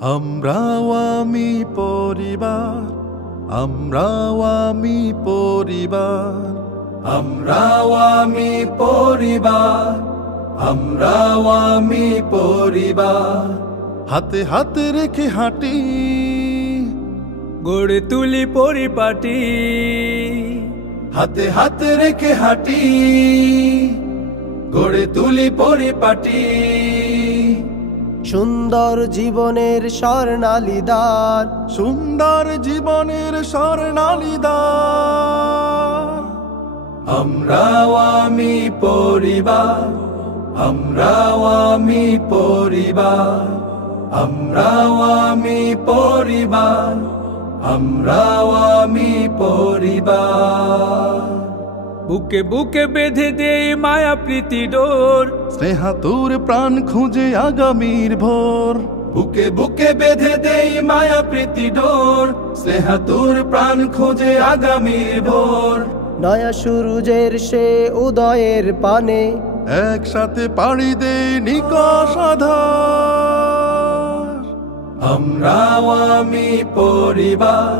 আমরাও আমি পরিবার, আমরাও আমি পরিবার, আমরাও আমি পরিবার, আমরাও আমি পরিবার। হাতে হাতে রেখে হাঁটি, গড়ে তুলি পরিপাটি। হাতে হাতে রেখে হাঁটি, গড়ে তুলি পরিপাটি। সুন্দর জীবনের স্বর্ণালী দ্বার, সুন্দর জীবনের স্বর্ণালী দ্বার। আমরাও আমি পরিবার, আমরাও আমি পরিবার, আমরাও আমি পরিবার, আমরাও আমি পরিবার। বুকে বুকে বেঁধে দেই মায়া প্রীতি ডোর, স্নেহাতুর প্রাণ খুঁজে আগামীর ভোর। বুকে বুকে বেঁধে দেই মায়া প্রীতি ডোর, স্নেহাতুর প্রাণ খুঁজে আগামীর ভোর। নয়া সূরজের সে উদয়ের পানে, একসাথে পাড়ি দেই নিকষ আঁধার। আমরাও আমি পরিবার,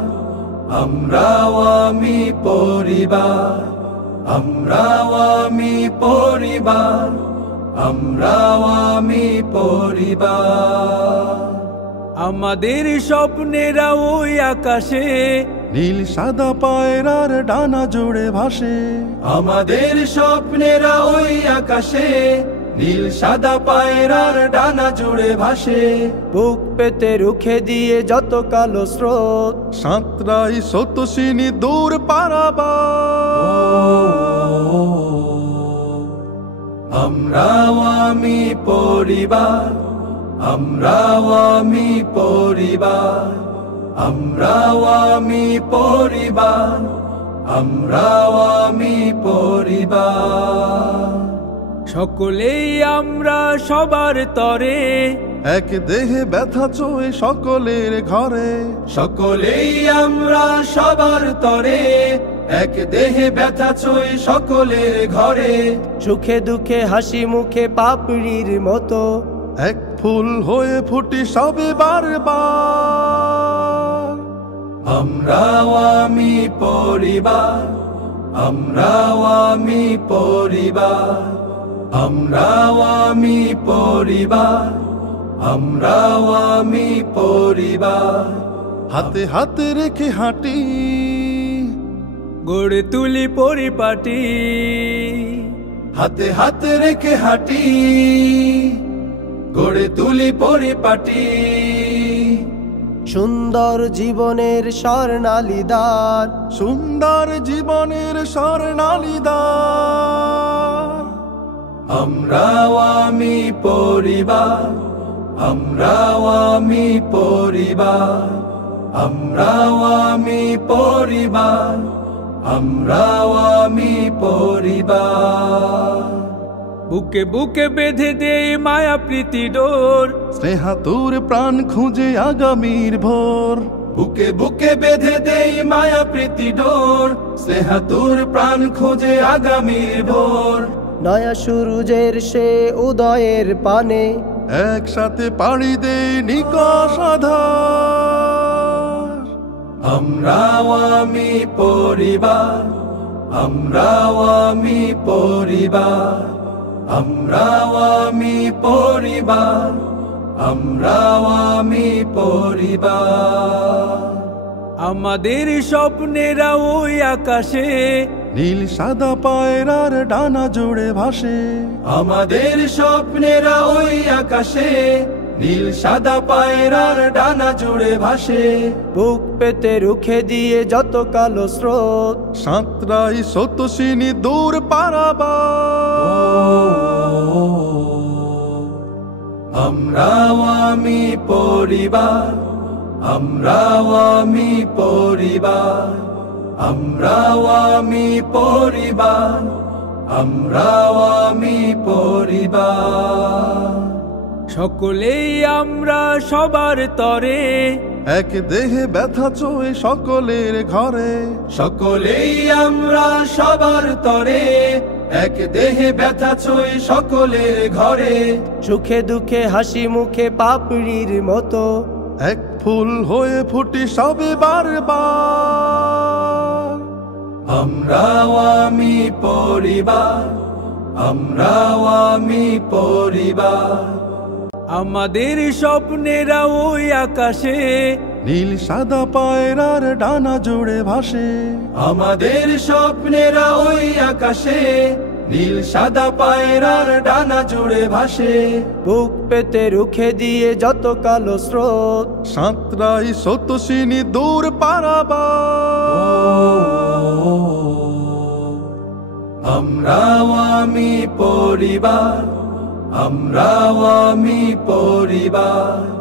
আমরাও আমি পরিবার, আমরাও আমি পরিবার, আমরাও আমি পরিবার। আমাদের স্বপ্নেরা ওই আকাশে, নীল সাদা পায়রার ডানা জুড়ে ভাসে। আমাদের স্বপ্নেরা ওই আকাশে, নীল সাদা পায়রার ডানা জুড়ে ভাসে। বুক পেতে রুখে দিয়ে যত কালো স্রোত, সাঁতরাই স্রোতস্বিনী দূর পারাবার। আমরাও আমি পরিবার, আমরাও আমি পরিবার, আমরাও আমি পরিবার, আমরাও আমি পরিবার। সকলেই আমরা সবার তরে, এক দেহে ব্যথা চোয়ে সকলের ঘরে। সকলেই আমরা সবার তরে, এক দেহে ব্যথা চোয়ে সকলের ঘরে। সুখে দুঃখে হাসি মুখে পাপড়ির মতো, এক ফুল হয়ে ফুটি সবে বারবার। আমরাও আমি পরিবার, আমরাও আমি পরিবার, আমরাও আমি পরিবার, আমরাও আমি পরিবার। হাতে হাতে রেখে হাঁটি, গড়ে তুলি পরিপাটি। হাতে হাতে রেখে হাঁটি, গড়ে তুলি পরিপাটি। সুন্দর জীবনের স্বর্ণালী দ্বার, সুন্দর জীবনের স্বর্ণালী দ্বার। আমরাও আমি পরিবার, আমরাও আমি পরিবার, আমরাও আমি পরিবার, আমরাও আমি পরিবার। বুকে বুকে বেঁধে দেই মায়া প্রীতি ডোর, স্নেহাতুর প্রাণ খুঁজে আগামীর ভোর। বুকে বুকে বেঁধে দেই মায়া প্রীতি ডোর, স্নেহাতুর প্রাণ খুঁজে আগামীর ভোর। নয়া সূরজের সে উদয়ের পানে, একসাথে পাড়ি দেই নিকষ আঁধার। আমরাও আমি পরিবার, আমরাও আমি পরিবার, আমরাও আমি পরিবার, আমরাও আমি পরিবার। আমাদের স্বপ্নেরা ওই আকাশে, নীল সাদা পায়রার ডানা জুড়ে ভাসে। আমাদের স্বপ্নেরা ওই আকাশে, নীল সাদা পায়রার ডানা জুড়ে ভাসে। বুক পেতে রুখে দিয়ে যত কালো স্রোত, সাঁতরাই স্রোতস্বিনী দূর পারাবার। আমরাও আমি পরিবার, আমরাও আমি পরিবার, আমরাও আমি পরিবার, আমরাও আমি পরিবার। সকলেই আমরা সবার তরে, এক দেহে ব্যথা চোয়ে সকলের ঘরে। সকলেই আমরা সবার তরে, এক দেহে ব্যথা ছই সকলের ঘরে। সুখে দুঃখে হাসি মুখে পাপড়ির মতো এক ফুল হয়ে ফুটি সবে বারবার। আমরাও আমি পরিবার, আমরাও আমি পরিবার। আমাদের স্বপ্নেরা ওই আকাশে, নীল সাদা পায়রার ডানা জুড়ে ভাসে। আমাদের স্বপ্নেরা ওই আকাশে, নীল সাদা পায়রার ডানা জুড়ে ভাসে। বুক পেতে রুখে দিয়ে যত কালো স্রোত, সাঁতরাই স্রোতস্বিনী দূর পারাবার। আমরাও আমি পরিবার, আমরাও আমি পরিবার।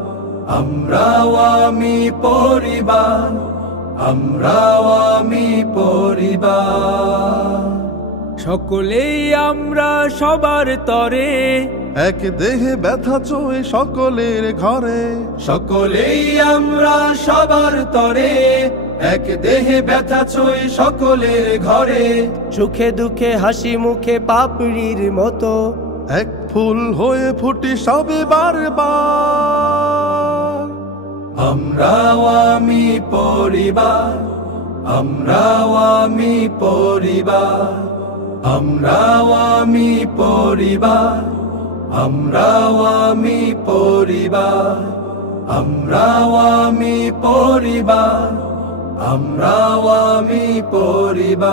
আমরাও আমি পরিবার, আমরাও আমি পরিবার। সকলেই আমরা সবার তরে, এক দেহে ব্যথা চোয়ে সকলের ঘরে। সকলেই আমরা সবার তরে, এক দেহে ব্যথা চোয়ে সকলের ঘরে। সুখে দুঃখে হাসি মুখে পাপড়ির মতো, এক ফুল হয়ে ফুটি সবে বারবার। আমরাও আমি পরিবার, আমরাও আমি পরিবার। আমরাও আমি পরিবার, আমরাও আমি পরিবার। আমরাও আমি পরিবার, আমরাও আমি পরিবার।